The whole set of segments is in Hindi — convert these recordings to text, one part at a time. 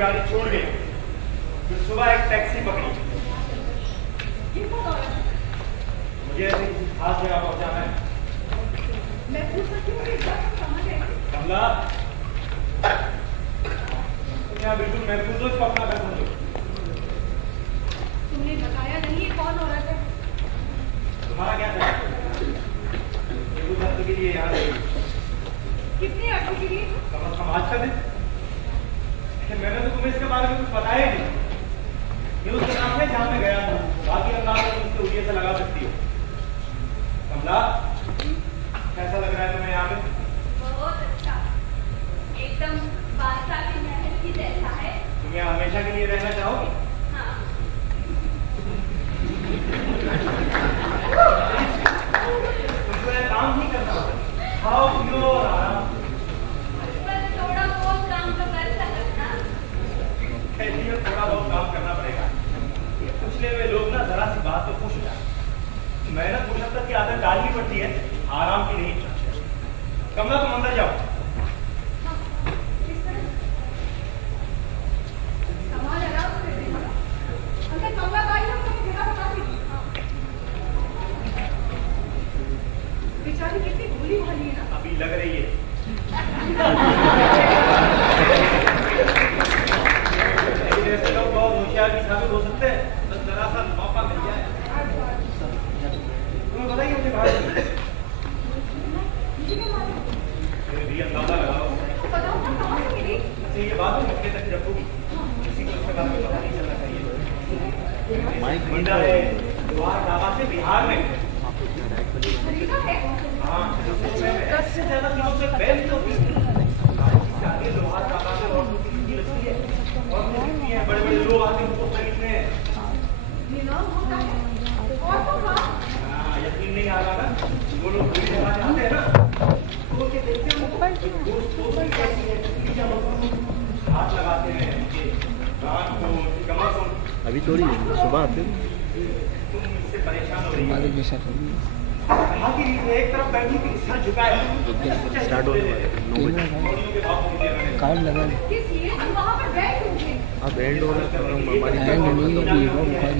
गाड़ी छोड़ गई, फिर सुबह एक टैक्सी पकड़ी। मुझे ऐसी खास जगह पहुंचाना है। मैं पूछ सकती हूँ कि कहाँ गए? कमला, तुम यहाँ बिल्कुल महफूज हो, इसको अपना कर समझो। तुमने बताया नहीं ये कौन औरत है? तुम्हारा क्या था? ये कुछ हफ्ते के लिए यहाँ रही। कितने अर्सों के लिए? कम से कम आज का दिन। मैंने तो तुम्हें इसके बारे में कुछ बताया ही नहीं। ये उस जगह है जहाँ मैं गया था, बाकी अंदाज में तुमसे उंगली से लगा सकती हो। कमला, कैसा लग रहा है तुम्हें यहाँ पे? बहुत अच्छा, एकदम बादशाह के महल की जैसा है। तुम यहाँ हमेशा के लिए रहना चाहोगी? हाँ। तुमको यह काम नहीं करना होगा, खाओ पियो और आराम। थोड़ा बहुत काम तो कर सकता। ऐसे थोड़ा बहुत काम करना पड़ेगा। ये पिछले हुए लोग ना जरा सी बात तो खुश हो जाते। मेहनत मुशक्कत की आदत डालनी पड़ती है, आराम की नहीं। कमला, तुम अंदर जाओ। सामान आराम से दे देना। अंदर कमला बाई हम तुम्हें जगह बता दी। बेचारी कितनी भोली भाली है ना। अभी लग रही है। ऐसे लोग बहुत होशियार भी साबित हो सकते हैं, बस जरा सा मौका मिल जाए। तुम्हें बताइए मुझे बाहर फिर भी अंदाजा लगाओ। बताओ ना कहाँ से मिली? अच्छा, ये बात मौके तक रखोगी, किसी को इसके बारे में पता नहीं चलना चाहिए। मंडा है द्वार ढाबा से बिहार में। खरीदा है? हाँ, 10 से ज्यादा दिनों से बैन तो थी। आगे लोहार ढाबा से और दूसरी लगती है और मिलती है, बड़े बड़े लोग आते हैं उनको खरीदने। नीलाम होता है और तो कहाँ? हाँ, यकीन नहीं आ रहा ना, वो लोग पूरी जगह जाते हैं ना, तो के देखते हैं दोस्तों की कैसी है, कितनी जगह हाथ लगाते हैं उनके कान को, कमर को। अभी थोड़ी सुबह आते तुम इससे परेशान हो रही हो। मालिक जैसा कहाँ की रीत है? एक तरफ बैठी थी, सर झुकाया, स्टार्ट होने वाला है। कार्ड लगा ले। किस लिए तुम वहाँ पर बैठ होंगे? अब एंड हो रहा है, हमारी एंड नहीं अभी वो बुखार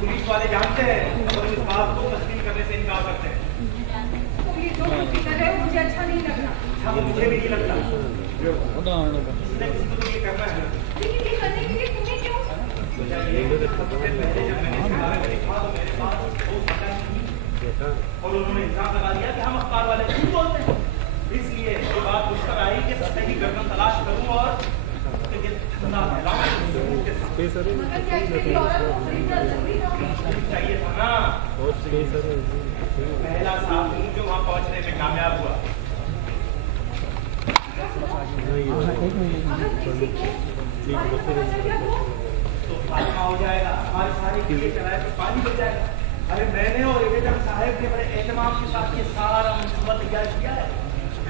पुलिस वाले जानते हैं और इस बात को तस्लीम करने से इनकार करते हैं। तो ये जो कुछ कर रहे हो मुझे अच्छा नहीं लग रहा। अच्छा, तो मुझे भी नहीं लगता। होता है किसी न किसी को तो ये करना है। लेकिन ये करने के लिए तुम्हें क्यों? सबसे पहले जब मैंने इसके बारे में लिखा तो मेरे पास वो पता नहीं और उन्होंने इल्जाम लगा दिया कि हम अखबार वाले झूठ बोलते हैं। इसलिए ये बात मुझ पर आई कि सही गर्दन तलाश करूं और धंधा फैलाऊं। मगर क्या इसमें औरत को खरीदना जरूरी था? चाहिए था ना। पहला साहब हूँ जो वहाँ पहुँचने में कामयाब हुआ। अगर किसी को बारे में पता चल गया तो फातिमा हो जाएगा, हमारे सारे किले चलाए तो पानी बच जाएगा। अरे मैंने और एडेजम साहब ने बड़े एहतमाम के साथ ये सारा मंसूबा तैयार किया है।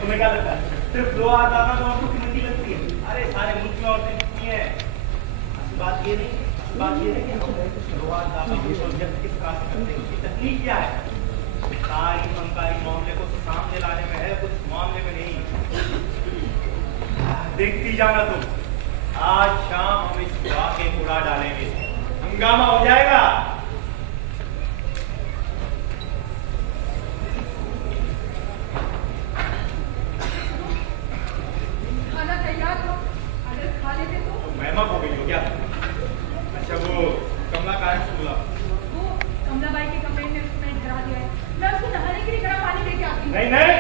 तुम्हें क्या लगता है सिर्फ दो आदाना तो औरतों की मंदी लगती है? अरे सारे मुल्क में औरतें कितनी है। बात ये नहीं, बात ये है कि हम दो आदाना किस तरह से करते हैं, उसकी तकनीक क्या है। सारी देखती जाना तुम, आज शाम हम इस दुआ के उड़ा डालेंगे, हंगामा हो जाएगा। खाना तैयार हो, अगर खा लेते तो। महमक हो गई हो क्या? अच्छा वो कमला कारण से बोला? वो कमला बाई के कमरे में उसने डरा दिया है, मैं उसको नहाने के लिए गर्म पानी लेके आती हूँ। नहीं नहीं,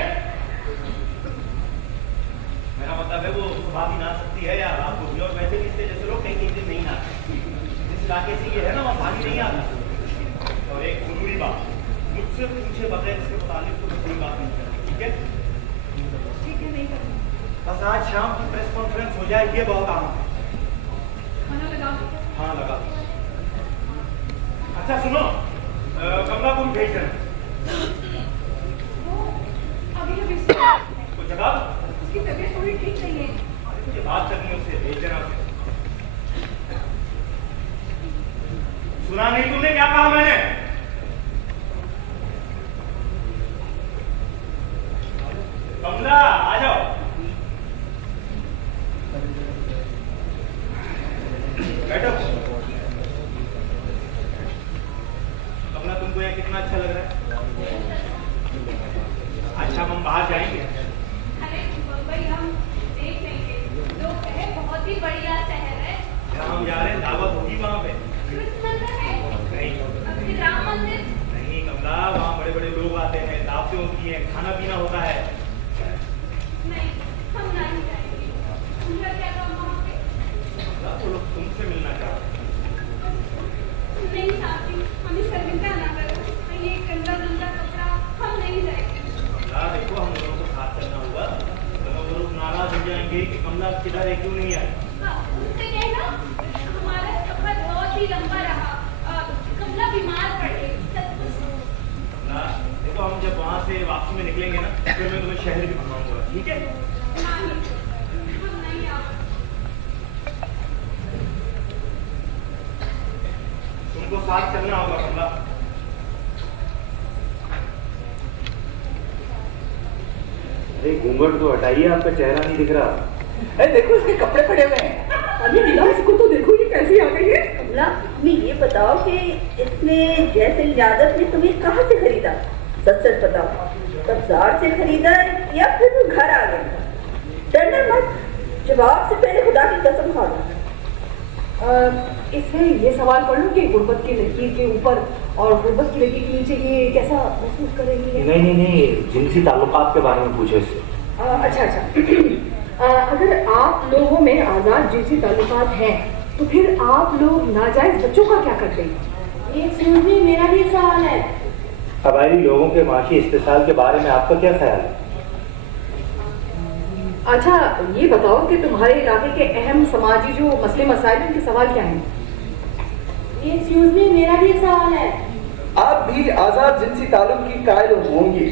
मेरा मतलब है वो भाभी ना सकती है या रात को भी, और वैसे भी इससे जैसे लोग कहीं दिन नहीं आते, जिस इलाके से ये है ना वहाँ भाभी नहीं आती। और एक जरूरी बात, मुझसे पूछे बगैर इसके मुताबिक तो कोई बात नहीं करें, ठीक है? ठीक है, नहीं करूँगी। बस आज शाम की प्रेस कॉन्फ्रेंस हो जाए, ये बहुत आम है। खाना लगाओ। हाँ लगा। अच्छा सुनो, कमला को भेज देना। वो अभी अभी सोया है। तो जगह उसकी तबीयत थोड़ी ठीक नहीं है। अरे मुझे बात करनी है उससे, भेज देना उसे। सुना नहीं तुमने क्या कहा मैंने? कमला आ जाओ। बैठो। कमला तुमको यहाँ कितना अच्छा लग रहा है? अच्छा हम बाहर जाएंगे। अरे मुंबई हम देख लेंगे, लोग कहे बहुत ही बढ़िया शहर है। जहाँ हम जा रहे हैं दावत होगी वहाँ पे। कृष्ण मंदिर है, नहीं फिर राम मंदिर। नहीं कमला, वहाँ बड़े बड़े लोग आते हैं, दावतें होती हैं, खाना पीना होता है। नहीं, हम नहीं जाएंगे। उनका क्या काम वहाँ पे? कमला, वो लोग तुमसे मिलना चाहते हैं। नहीं चाहती, हमें शर्मिंदा ना करो। ये गंदा गंदा कपड़ा, हम नहीं जाएंगे। कमला देखो, हम लोगों को साथ चलना होगा, तो वो लोग नाराज हो जाएंगे कि कमला किधर है, क्यों नहीं आए। हाँ, उनसे कहना हमारा सफर बहुत ही लंबा रहा। कमला बीमार पड़े, सब कुछ। कमला देखो, हम जब वहाँ से वापसी में निकलेंगे ना, फिर मैं तुम्हें शहर भी घुमाऊंगा, ठीक है? नहीं, हम नहीं आओ। तुमको साथ चलना होगा कमला। अरे घूंघट तो हटाइए, आपका चेहरा नहीं दिख रहा। अरे देखो इसके कपड़े पड़े हुए हैं। अभी नीला, इसको तो देखो ये कैसी आ गई है। कमला, तुम्हें ये बताओ कि इसने जैसे यादव ने तुम्हें कहाँ से खरीदा? सच सच बताओ, बाजार से खरीदा या फिर वो घर आ गया? डरना मत, जवाब से पहले खुदा की कसम खा लो। इससे ये सवाल कर लूं कि गुर्बत की लकीर के ऊपर और गुर्बत की लकीर के नीचे ये कैसा महसूस कर रही है? नहीं, जिनसी ताल्लुकात के बारे में पूछो इससे। अच्छा अगर आप लोगों में आज़ाद जिनसी ताल्लुकात हैं तो फिर आप लोग नाजायज बच्चों का क्या करते हैं? एक्सक्यूज मी, मेरा भी एक सवाल है। कबायली लोगों के माशी इस्तेसाल के बारे में आपका क्या ख्याल है? अच्छा ये बताओ कि तुम्हारे इलाके के अहम समाजी जो मसले मसाइल उनके सवाल क्या हैं? एक्सक्यूज मी, मेरा भी एक सवाल है। आप भी आजाद जिनसी ताल्लुक की कायल होंगी।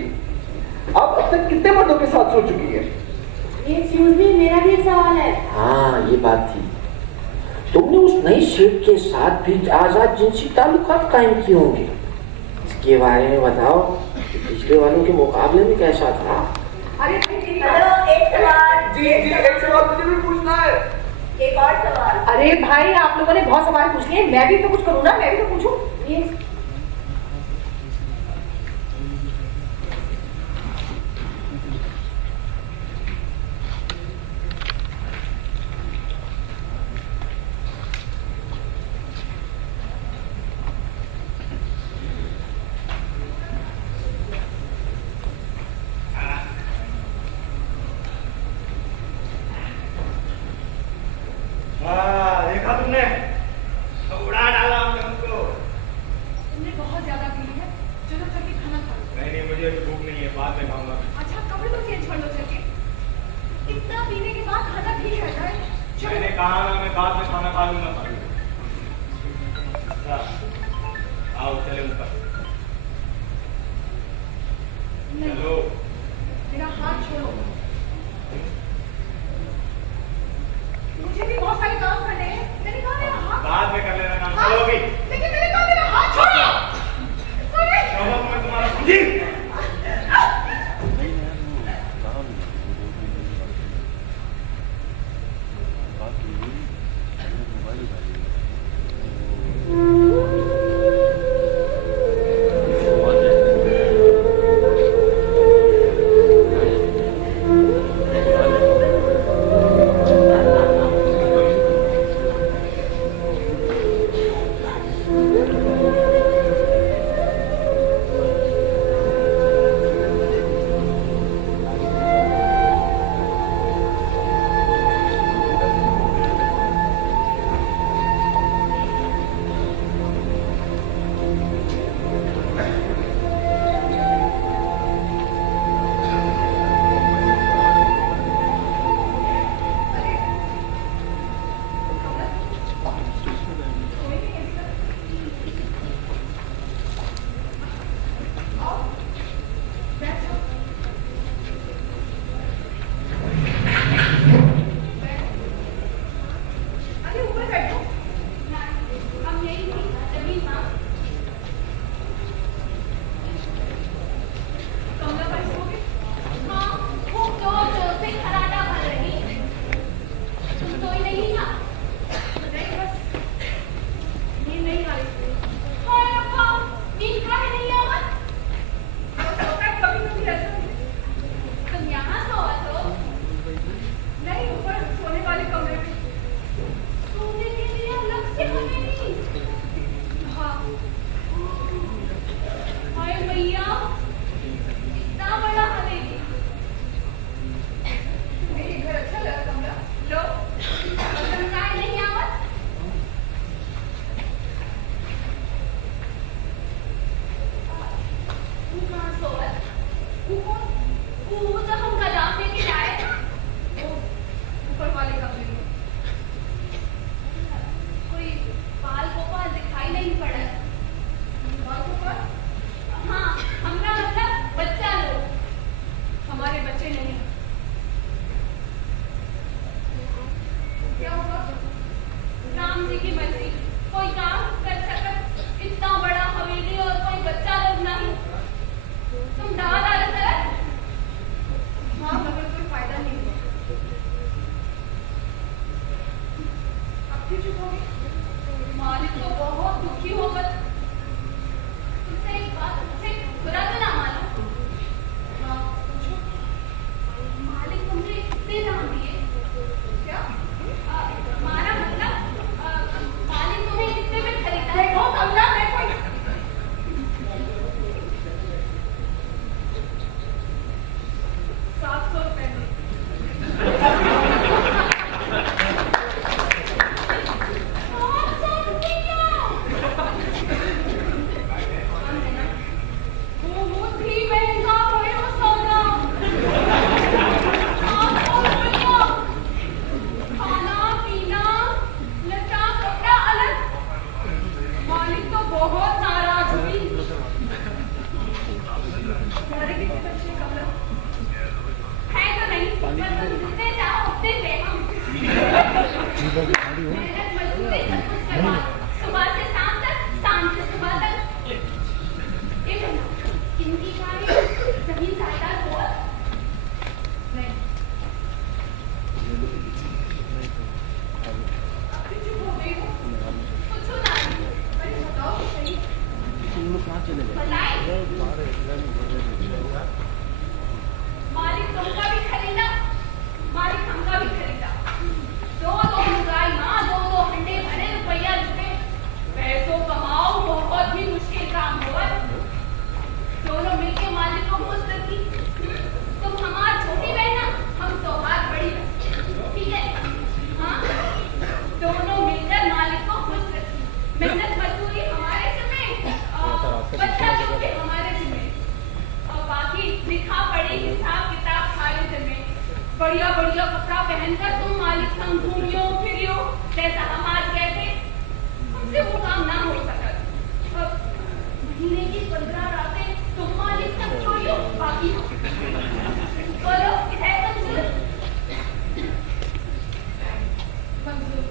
आप अब तक कितने मर्दों के साथ सो चुकी है? एक्सक्यूज मी, मेरा भी एक सवाल है। हाँ ये बात थी, तुमने उस नई शेख के साथ भी आजाद जिनसी ताल्लुकात कायम किए होंगे, इसके बारे में बताओ कि पिछले वालों के मुकाबले में कैसा था? अरे हेलो, एक सवाल। जी एक सवाल मुझे भी पूछना है। एक और सवाल। अरे भाई आप लोगों ने बहुत सवाल पूछ लिए, मैं भी तो कुछ करूँ ना, मैं भी तो पूछूं। देखा तुमने, उड़ा डाला हमने उनको। तुमने बहुत ज्यादा पी ली है, चलो चल के खाना खा लो। नहीं मुझे अभी भूख नहीं है, बाद में खाऊंगा। अच्छा कपड़े तो चेंज कर लो चल के। इतना पीने के बाद खाना ठीक रहता है। मैंने कहा ना, मैं बाद में खाना खा लूंगा। अच्छा आओ चले ऊपर, चलो। मेरा हाथ छोड़ो, मुझे भी बहुत सारे काम करने हैं। मैंने कहा मेरा हाथ बाद में कर लेना काम, चलो अभी। लेकिन मैंने कहा मेरा हाथ छोड़ो। अरे चलो मैं तुम्हारा समझी। उनकी सारी जमीन जायदाद और नहीं। अभी चुप हो गई हो, कुछ ना। अरे बताओ तो सही। तुम लोग कहाँ चले गए? मालिक तुमका भी खरीदा, मालिक हमका भी खरीदा। दो लुगाई माँ, दो हंडे भरे रुपया लुटे। पैसों कमाओ बहुत ही मुश्किल काम हुआ। दोनों मिलके मालिक को खुश रखी। तुम हमार छोटी बहन, हम तुम्हार बड़ी बहन, ठीक है? हाँ, दोनों मिलकर मालिक को खुश रखी। मेहनत मजदूरी हमारे जिम्मे, बच्चा जो के हमारे जिम्मे, और बाकी लिखा पढ़ी हिसाब किताब सारे जिम्मे। बढ़िया बढ़िया कपड़ा पहनकर तुम मालिक संग घूमियो फिरियो, जैसा हम आज कहते। हमसे वो काम ना हो सका। अब महीने की 15 रातें तुम मालिक संग छोड़ियो, बाकी बोलो है मंजूर? मंजूर।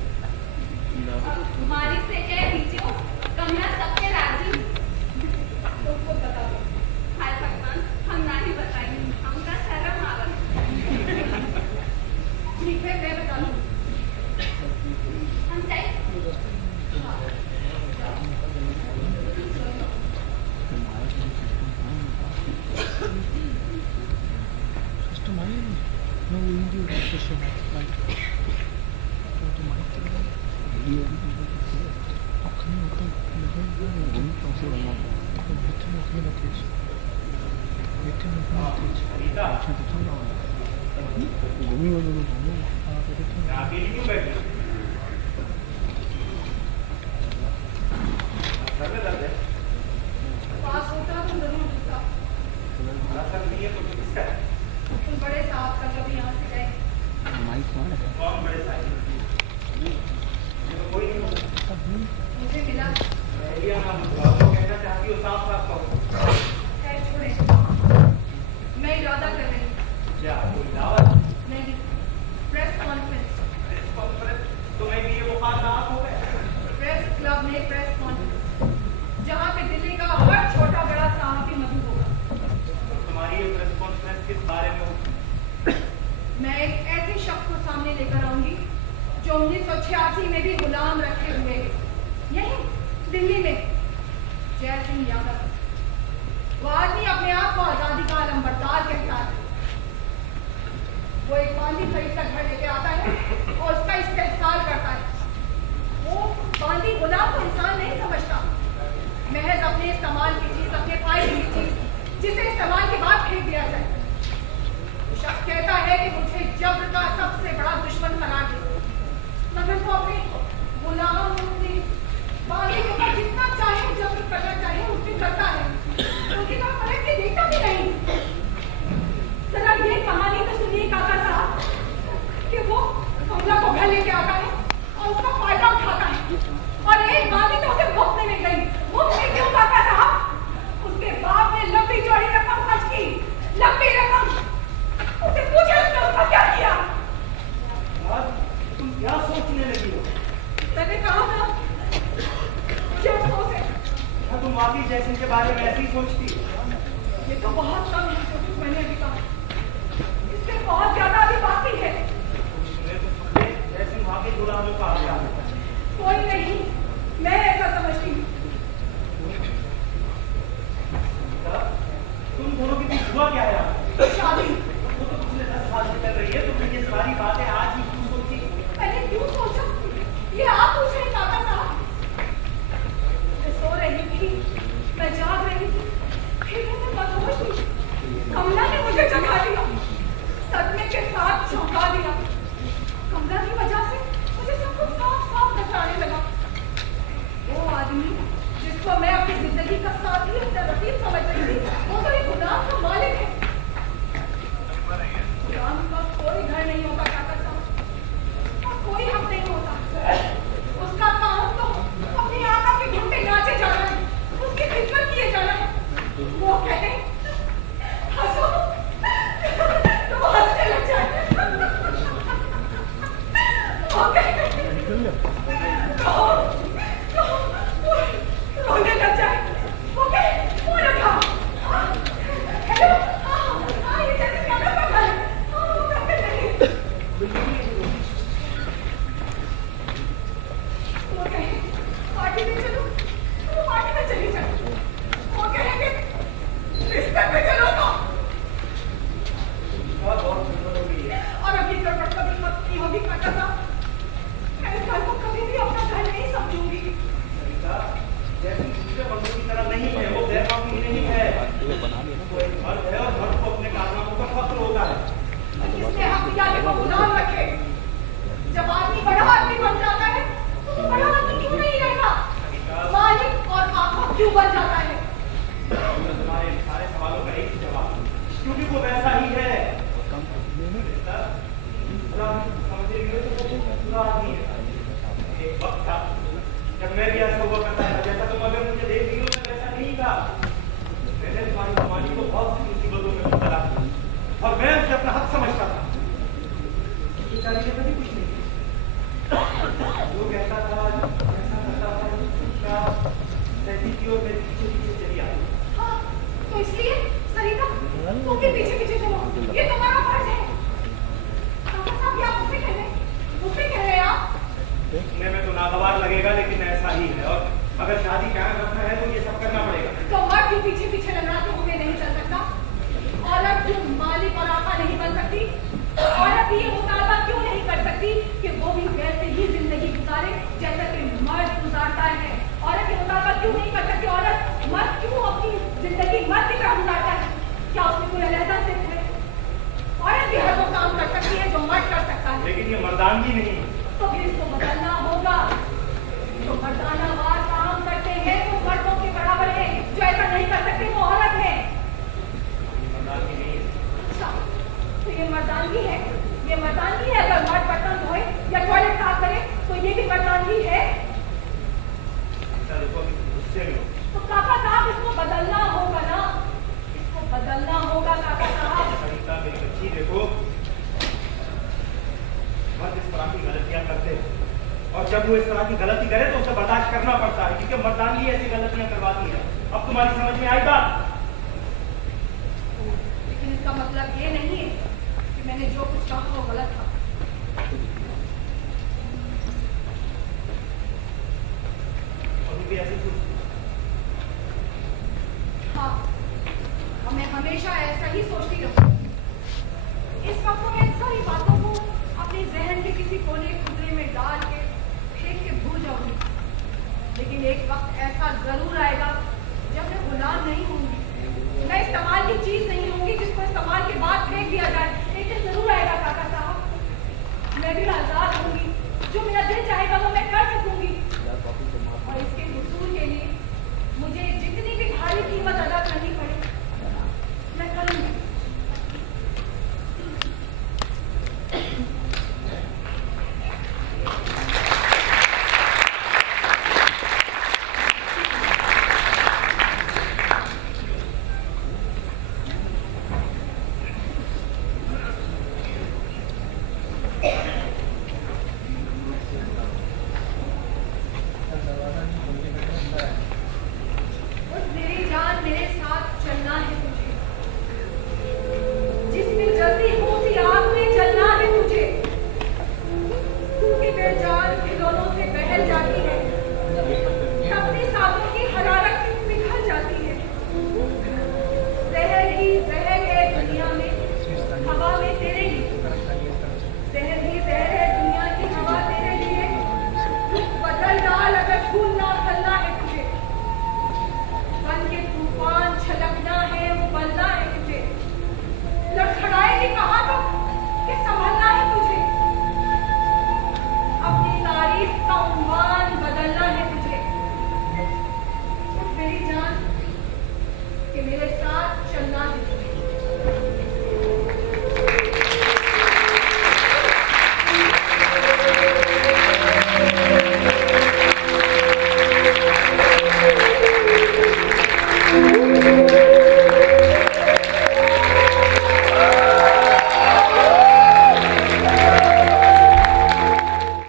मालिक से कह दीजिए कमरा सबके राजी। तुमको बता दो, हाय भगवान, हम ना ही बताएंगे, हमका शर्म आ रहा। ठीक है, मैं बता दूँ। हम जाए। सिस्टम आई नहीं। नो वीडियो सिस्टम है। अकेली क्यों बैठी? घर में दर्द है? पास होता तो जरूर होता। सर नहीं है तो किसका है? तुम बड़े साहब का कभी यहाँ से गए? माइक कौन है? कौन बड़े साहब? तो कोई नहीं होता। मुझे मिला। एरिया नाम तो कहना चाहती हो साफ साफ कहो। खैर छोड़े, मैं इरादा कर रही हूँ। क्या कोई दावत? नहीं, प्रेस कॉन्फ्रेंस। Press conference? तुम्हें भी ये बुखार राहत हो गया? प्रेस क्लब में प्रेस कॉन्फ्रेंस, जहाँ पे दिल्ली का हर छोटा बड़ा साहब की मधु होगा। तो तुम्हारी ये प्रेस कॉन्फ्रेंस किस बारे में होगी? मैं एक ऐसे शख्स को सामने लेकर आऊंगी जो 1986 में भी गुलाम रखे हुए यही दिल्ली में, जय सिंह यादव। वो आदमी अपने आप को आजादी का अलंबरदार कहता है। वो एक बांदी खरीद कर घर लेके आता है और उसका इस्तेहसाल करता है। वो बांदी गुलाम को इंसान नहीं समझता, महज अपने इस्तेमाल की चीज, अपने फायदे की चीज, जिसे इस्तेमाल के बाद फेंक दिया जाए। वो शख्स कहता है कि मुझे जब्र का सबसे बड़ा दुश्मन करार दे, मगर वो अपने गुलाम बांदी के ऊपर जितना चाहे जब्र करना चाहे उतनी करता है, उनकी तरफ पलट के देखता भी नहीं। जरा ये कहानी तो सुनिए काका साहब, कि वो कमला को घर लेके आता है और उसका फायदा उठाता है, और एक बांदी तो उसे मुफ्त में मिल गई। मुफ्त में क्यों काका साहब? उसके बाप ने लंबी चौड़ी रकम खर्च की, लंबी रकम। उसे पूछा उसने उसका क्या किया? तुम क्या सोचने लगी हो? मैंने कहा था क्या सोच है? क्या तुम वाकई जैसिन के बारे में ऐसे ही सोचती हो? ये तो बहुत कम है जो कुछ मैंने अभी कहा, इससे बहुत ज्यादा अभी बाकी है। जैसिन वहां के गुलामों का आज्ञा है। कोई नहीं, मैं ऐसा समझती हूँ। तुम दोनों के बीच हुआ क्या है? शादी। वो तो पिछले 10 साल से चल रही है, तुमने ये सारी बातें आज ही क्यों सोची? मैंने क्यों सोचा? ये आप पूछ रहे काका साहब। मैं सो रही थी, मैं जाग रही थी, फिर मैं मदहोश थी। जब वो इस तरह की गलती करे तो उसे बर्दाश्त करना पड़ता है, क्योंकि मर्दानगी ऐसी गलतियां करवाती है। अब तुम्हारी समझ में आई बात? लेकिन इसका मतलब ये नहीं है कि मैंने जो कुछ कहा वो गलत था। अभी भी ऐसी सोचती हो? हाँ, हमें हमेशा ऐसा ही सोचती रहूं। इस वक्त मैं इन सारी बातों को अपने जहन के किसी कोने खुदरे में डाल के फेंक के भूल जाऊंगी, लेकिन एक वक्त ऐसा जरूर आएगा जब मैं गुलाम नहीं होंगी, मैं इस्तेमाल की